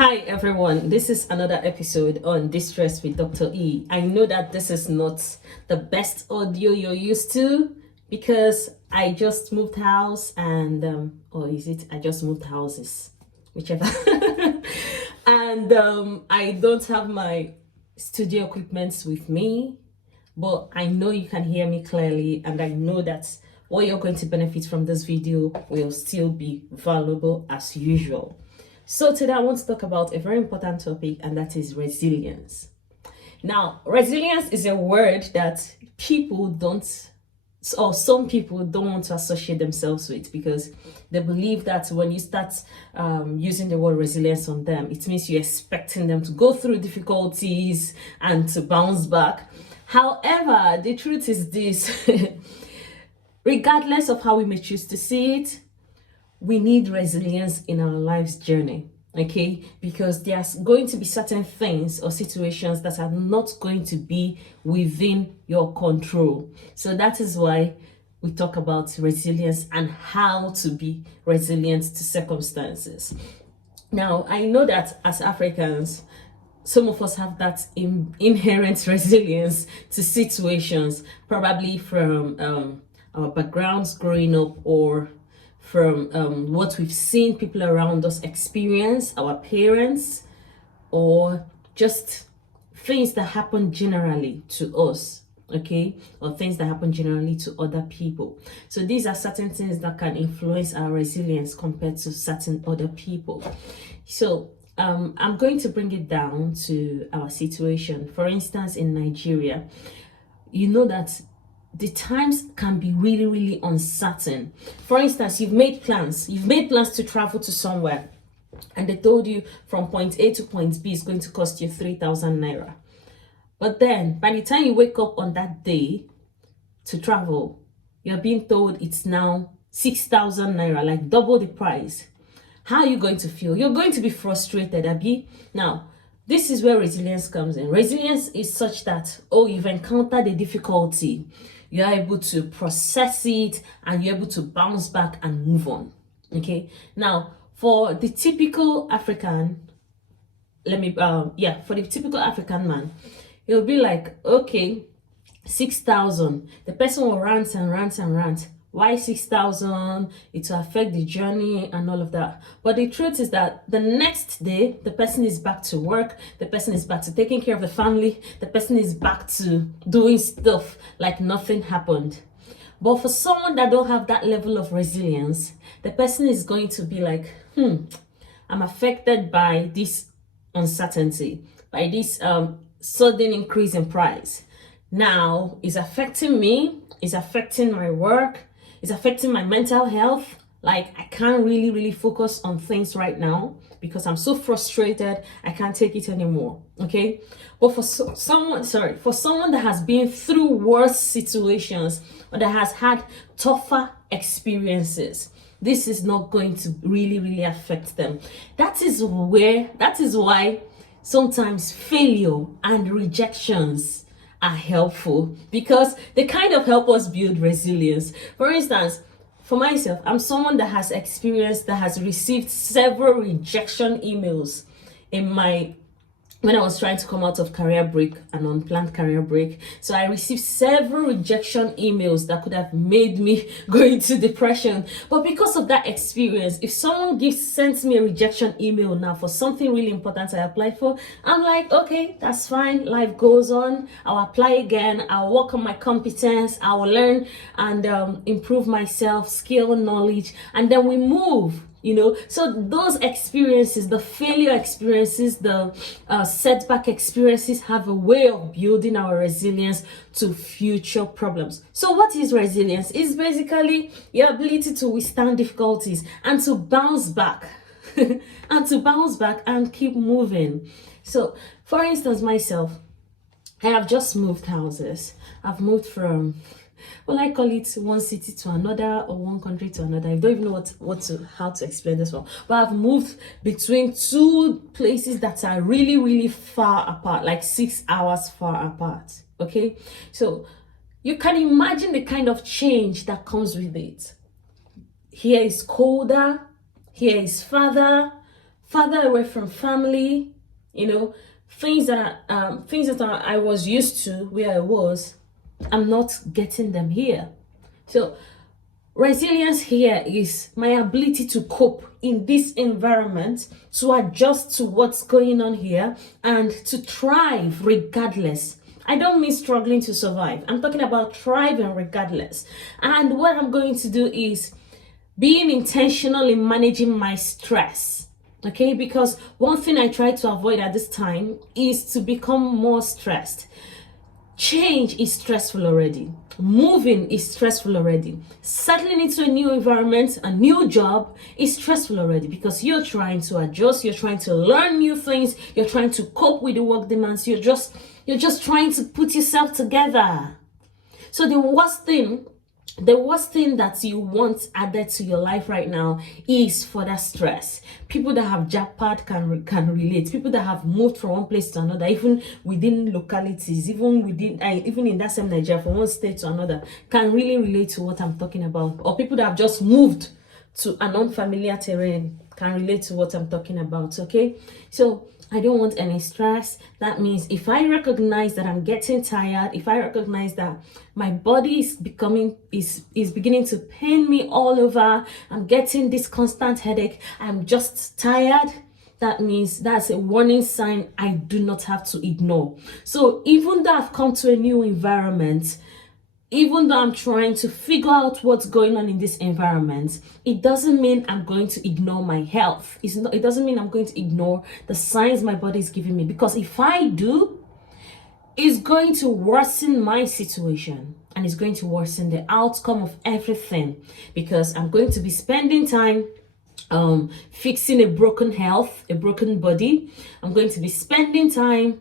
Hi everyone, this is another episode on Distress with Dr. E. I know that this is not the best audio you're used to because I just moved house and or is it I just moved houses, whichever. and I don't have my studio equipment with me, but I know you can hear me clearly, and I know that what you're going to benefit from this video will still be valuable as usual. So today I want to talk about a very important topic, and that is resilience. Now, resilience is a word that people don't, or some people don't want to associate themselves with, because they believe that when you start using the word resilience on them, it means you're expecting them to go through difficulties and to bounce back. However, the truth is this, regardless of how we may choose to see it, we need resilience in our life's journey, okay? Because there's going to be certain things or situations that are not going to be within your control. So that is why we talk about resilience and how to be resilient to circumstances. Now, I know that as Africans, some of us have that inherent resilience to situations, probably from our backgrounds growing up, or from what we've seen people around us experience, our parents, or just things that happen generally to us, okay, or things that happen generally to other people. So these are certain things that can influence our resilience compared to certain other people. So I'm going to bring it down to our situation. For instance, in Nigeria, you know that the times can be really uncertain. For instance, you've made plans to travel to somewhere, and they told you from point A to point B is going to cost you 3,000 naira. But then by the time you wake up on that day to travel, you're being told it's now 6,000 naira, like double the price. How are you going to feel? You're going to be frustrated, Abi. Now, this is where resilience comes in. Resilience is such that, you've encountered a difficulty, you're able to process it, and you're able to bounce back and move on. Okay. Now, for the typical African, for the typical African man, it'll be like, okay, 6,000. The person will rant and rant and rant. Why 6,000? It will affect the journey and all of that. But the truth is that the next day, the person is back to work, the person is back to taking care of the family, the person is back to doing stuff like nothing happened. But for someone that don't have that level of resilience, the person is going to be like, I'm affected by this uncertainty, by this sudden increase in price. Now it's affecting me, it's affecting my work, it's affecting my mental health. Like, I can't really focus on things right now because I'm so frustrated, I can't take it anymore. Okay. But for someone that has been through worse situations, or that has had tougher experiences, this is not going to really affect them. That is why sometimes failure and rejections are helpful, because they kind of help us build resilience. For instance, for myself, I'm someone that has received several rejection emails when I was trying to come out of career break, an unplanned career break. So I received several rejection emails that could have made me go into depression. But because of that experience, if someone sends me a rejection email now for something really important I applied for, I'm like, okay, that's fine. Life goes on. I'll apply again. I'll work on my competence. I will learn and improve myself, skill, knowledge, and then we move. So those experiences, the failure experiences, the setback experiences, have a way of building our resilience to future problems. So what is resilience? It's basically your ability to withstand difficulties and to bounce back and keep moving. So for instance, myself, I have just moved houses. I've moved from, I call it one city to another, or one country to another. I don't even know how to explain this one. But I've moved between two places that are really far apart, like 6 hours far apart. Okay, so you can imagine the kind of change that comes with it. Here is colder, here is farther. farther away from family, things that I was used to where I was, I'm not getting them here. So resilience here is my ability to cope in this environment, to adjust to what's going on here, and to thrive regardless. I don't mean struggling to survive. I'm talking about thriving regardless. And what I'm going to do is being intentional in managing my stress. Okay, because one thing I try to avoid at this time is to become more stressed. Change is stressful already. Moving is stressful already. Settling into a new environment, a new job is stressful already, because you're trying to adjust, you're trying to learn new things, you're trying to cope with the work demands, you're just trying to put yourself together. So the worst thing that you want added to your life right now is further stress. People that have jackpot can relate. People that have moved from one place to another, even within localities, even in that same Nigeria, from one state to another, can really relate to what I'm talking about. Or people that have just moved to an unfamiliar terrain can relate to what I'm talking about. Okay, so I don't want any stress. That means if I recognize that I'm getting tired, if I recognize that my body is beginning to pain me all over, I'm getting this constant headache, I'm just tired, that means that's a warning sign I do not have to ignore. So even though I've come to a new environment, even though I'm trying to figure out what's going on in this environment, it doesn't mean I'm going to ignore my health. It doesn't mean I'm going to ignore the signs my body is giving me, because if I do, it's going to worsen my situation and it's going to worsen the outcome of everything, because I'm going to be spending time fixing a broken health, a broken body. I'm going to be spending time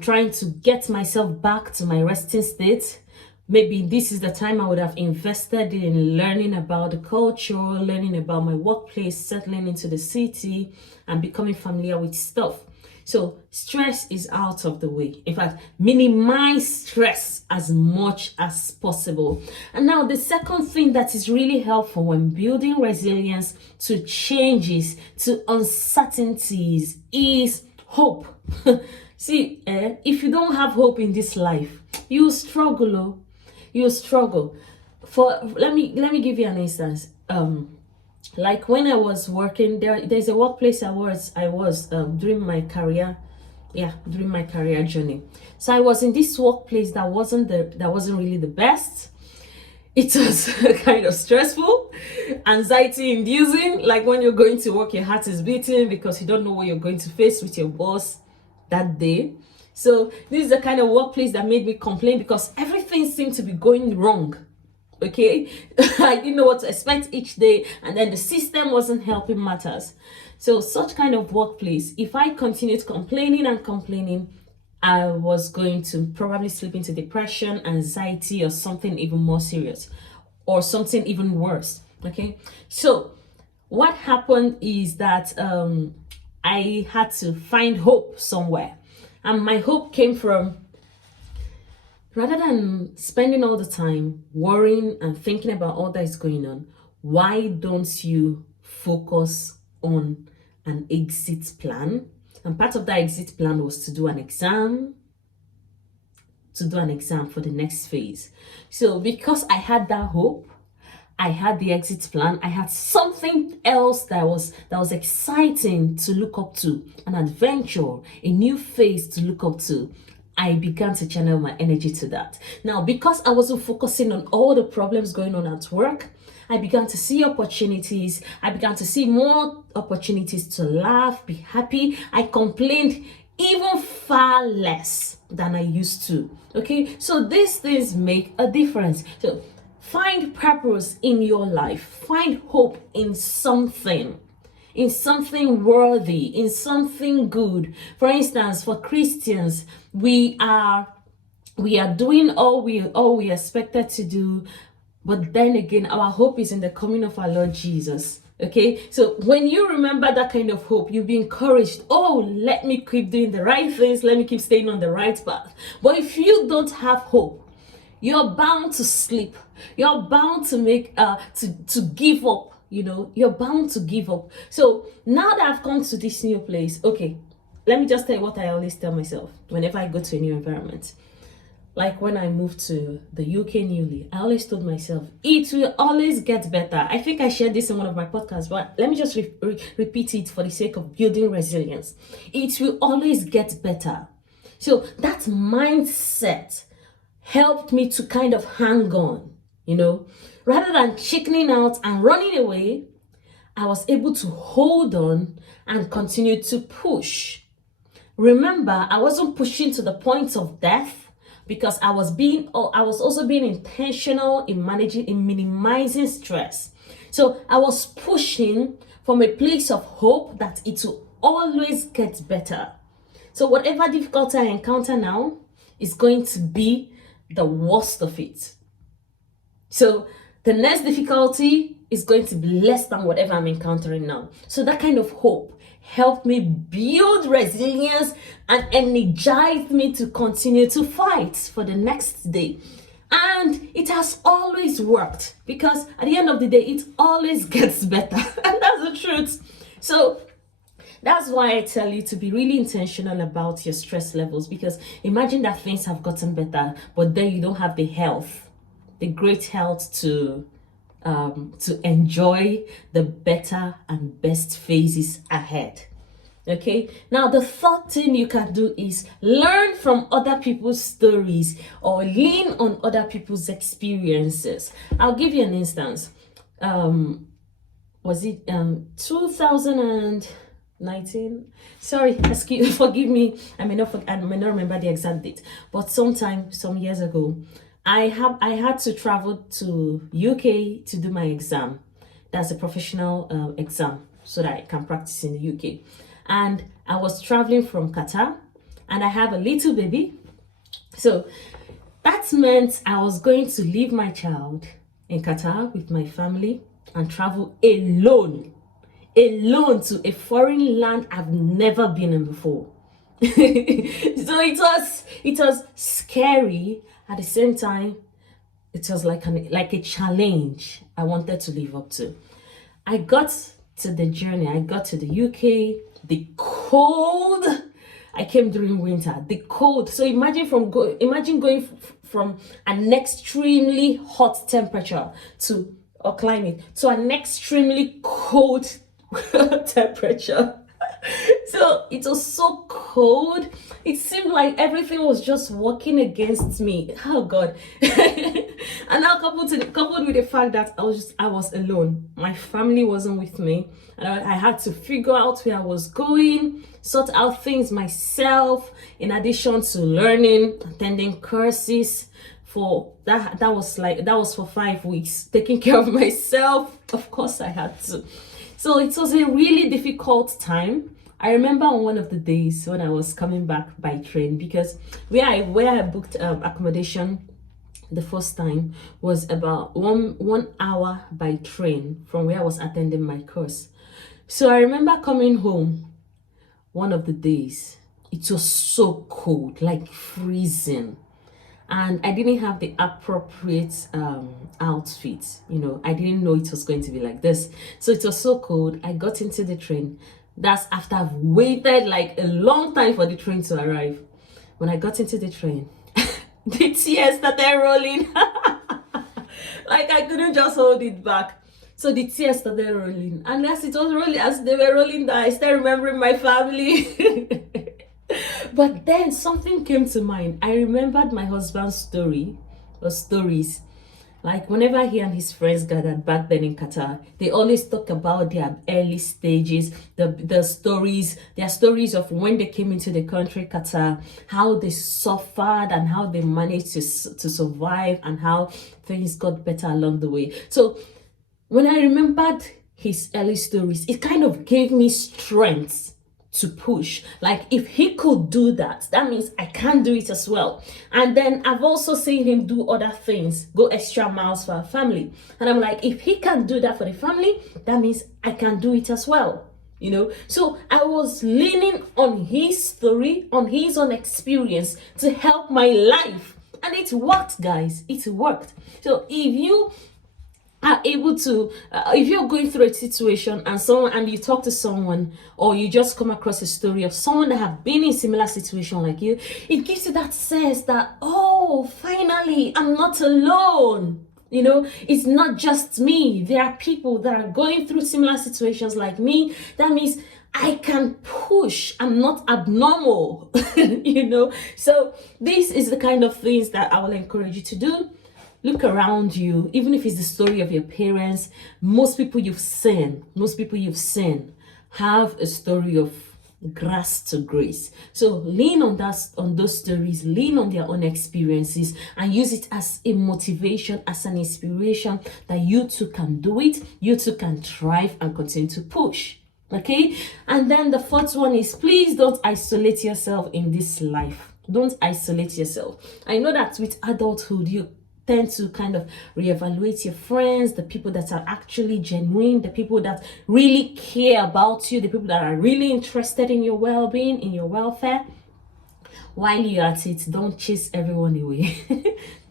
trying to get myself back to my resting state. Maybe this is the time I would have invested in learning about the culture, learning about my workplace, settling into the city, and becoming familiar with stuff. So stress is out of the way. In fact, minimize stress as much as possible. And now the second thing that is really helpful when building resilience to changes, to uncertainties, is hope. See, if you don't have hope in this life, you struggle. You struggle. Let me give you an instance. Like when I was working there's a workplace I was during my career journey. So I was in this workplace that wasn't really the best. It was kind of stressful, anxiety inducing. Like when you're going to work, your heart is beating because you don't know what you're going to face with your boss that day. So this is the kind of workplace that made me complain, because everything seemed to be going wrong. Okay, I didn't know what to expect each day, and then the system wasn't helping matters. So such kind of workplace, if I continued complaining, I was going to probably slip into depression, anxiety, or something even more serious, or something even worse. Okay, so what happened is that I had to find hope somewhere. And my hope came from, rather than spending all the time worrying and thinking about all that is going on, why don't you focus on an exit plan? And part of that exit plan was to do an exam for the next phase. So because I had that hope, I had the exit plan, I had something else that was exciting to look up to, an adventure, a new phase to look up to, I began to channel my energy to that. Now, because I wasn't focusing on all the problems going on at work, I began to see opportunities. I began to see more opportunities to laugh, be happy. I complained even far less than I used to. Okay, so these things make a difference. So find purpose in your life. Find hope in something worthy, in something good. For instance, for Christians, we are doing all we expected to do, but then again, our hope is in the coming of our Lord Jesus. Okay, so when you remember that kind of hope, you'll be encouraged. Oh, let me keep doing the right things. Let me keep staying on the right path. But if you don't have hope, you're bound to sleep. You're bound to make to give up. you're bound to give up. So now that I've come to this new place, okay, let me just tell you what I always tell myself whenever I go to a new environment. Like when I moved to the UK newly, I always told myself, it will always get better. I think I shared this in one of my podcasts, but let me just repeat it for the sake of building resilience. It will always get better. So that mindset helped me to kind of hang on, rather than chickening out and running away. I was able to hold on and continue to push. Remember, I wasn't pushing to the point of death, because I was also being intentional in minimizing stress. So I was pushing from a place of hope that it will always get better. So whatever difficulty I encounter now is going to be the worst of it. So the next difficulty is going to be less than whatever I'm encountering now. So that kind of hope helped me build resilience and energized me to continue to fight for the next day. And it has always worked, because at the end of the day, it always gets better. And that's the truth. So that's why I tell you to be really intentional about your stress levels, because imagine that things have gotten better, but then you don't have the great health to enjoy the better and best phases ahead. Okay, now the third thing you can do is learn from other people's stories or lean on other people's experiences. I'll give you an instance. Was it 2019? Sorry, forgive me. I may not remember the exact date, but some years ago, I had to travel to UK to do my exam. That's a professional exam, so that I can practice in the UK. And I was traveling from Qatar, and I have a little baby. So that meant I was going to leave my child in Qatar with my family and travel alone to a foreign land I've never been in before. So it was scary. At the same time, it was like a challenge I wanted to live up to. I got to the journey. I got to the UK. The cold. I came during winter. The cold. So imagine going from an extremely hot temperature or climate to an extremely cold temperature. So it was so cold. It seemed like everything was just working against me. Oh God. And now coupled with the fact that I was alone. My family wasn't with me. And I had to figure out where I was going, sort out things myself, in addition to learning, attending courses for that was for 5 weeks, taking care of myself. Of course I had to. So it was a really difficult time. I remember on one of the days when I was coming back by train, because where I booked accommodation the first time was about one hour by train from where I was attending my course. So I remember coming home one of the days. It was so cold, like freezing. And I didn't have the appropriate outfit. I didn't know it was going to be like this. So it was so cold. I got into the train. That's after I've waited like a long time for the train to arrive. When I got into the train, the tears started rolling. Like I couldn't just hold it back. So the tears started rolling. And as they were rolling down, I started remembering my family. But then something came to mind. I remembered my husband's stories. Like whenever he and his friends gathered back then in Qatar, they always talk about their early stages, their stories of when they came into the country, Qatar, how they suffered and how they managed to survive and how things got better along the way. So when I remembered his early stories, it kind of gave me strength to push. Like if he could do that, that means I can do it as well. And then I've also seen him do other things, go extra miles for our family. And I'm like, if he can do that for the family, that means I can do it as well. So I was leaning on his story, on his own experience to help my life. And it worked, guys. It worked. So if you are able to, if you're going through a situation and you talk to someone, or you just come across a story of someone that have been in similar situation like you, it gives you that sense that, oh, finally I'm not alone. It's not just me. There are people that are going through similar situations like me. That means I can push. I'm not abnormal. So this is the kind of things that I will encourage you to do. Look around you, even if it's the story of your parents. Most people you've seen have a story of grass to grace. So lean on those stories, lean on their own experiences, and use it as a motivation, as an inspiration that you too can do it, you too can thrive and continue to push. Okay. And then the fourth one is, please don't isolate yourself in this life. Don't isolate yourself. I know that with adulthood, you tend to kind of reevaluate your friends, the people that are actually genuine, the people that really care about you, the people that are really interested in your well-being, in your welfare. While you're at it, don't chase everyone away.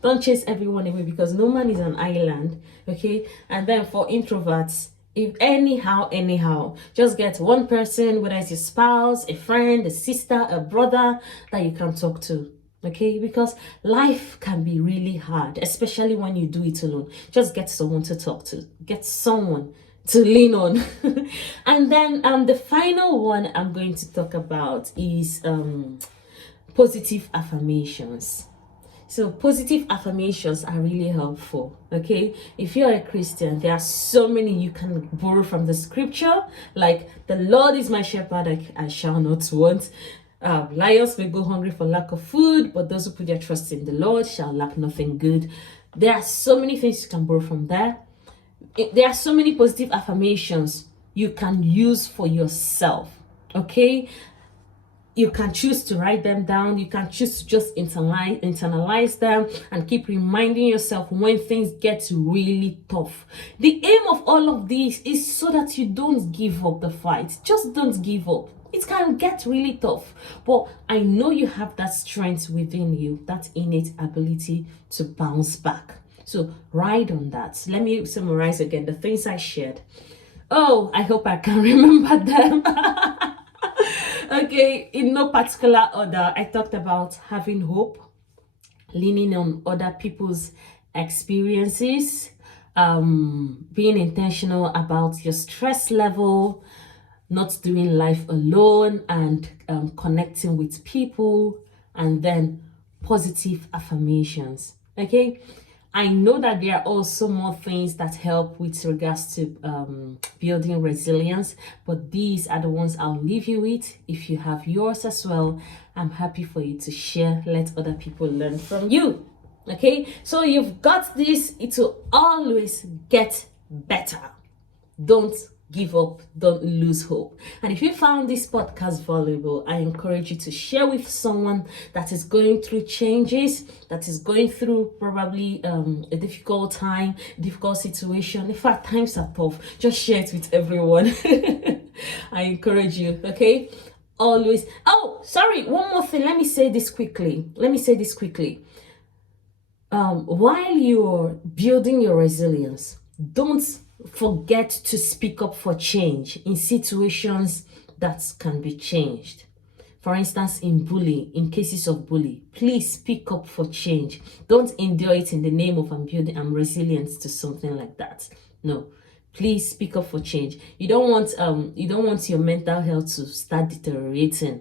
Don't chase everyone away, because no man is an island. Okay. And then for introverts, if anyhow, just get one person, whether it's your spouse, a friend, a sister, a brother, that you can talk to. Okay, because life can be really hard, especially when you do it alone. Just get someone to talk to, get someone to lean on. And then the final one I'm going to talk about is positive affirmations. So positive affirmations are really helpful. Okay, if you're a Christian, there are so many you can borrow from the scripture, like the Lord is my shepherd, I shall not want. Lions may go hungry for lack of food, but those who put their trust in the Lord shall lack nothing good. There are so many things you can borrow from there. There are so many positive affirmations you can use for yourself. Okay, you can choose to write them down. You can choose to just internalize them and keep reminding yourself when things get really tough. The aim of all of this is so that you don't give up the fight. Just don't give up. It can get really tough, but I know you have that strength within you, that innate ability to bounce back. So ride on that. Let me summarize again the things I shared. Oh, I hope I can remember them. Okay, in no particular order, I talked about having hope, leaning on other people's experiences, being intentional about your stress level, not doing life alone, and connecting with people, and then positive affirmations. Okay, I know that there are also more things that help with regards to building resilience, but these are the ones I'll leave you with. If you have yours as well, I'm happy for you to share. Let other people learn from you. Okay, so you've got this. It will always get better. Don't give up, don't lose hope. And if you found this podcast valuable, I encourage you to share with someone that is going through changes, that is going through probably a difficult time, difficult situation. In fact, times are tough. Just share it with everyone. I encourage you. Okay, always. Oh, sorry, one more thing. Let me say this quickly. While you're building your resilience, don't forget to speak up for change in situations that can be changed. For instance, in cases of bullying, please speak up for change. Don't endure it in the name of I'm resilient to something like that. No, please speak up for change. You don't want your mental health to start deteriorating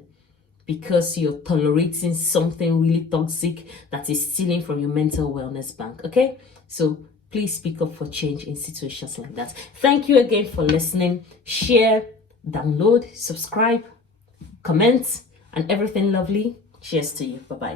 because you're tolerating something really toxic that is stealing from your mental wellness bank. Okay, so please speak up for change in situations like that. Thank you again for listening. Share, download, subscribe, comment, and everything lovely. Cheers to you. Bye-bye.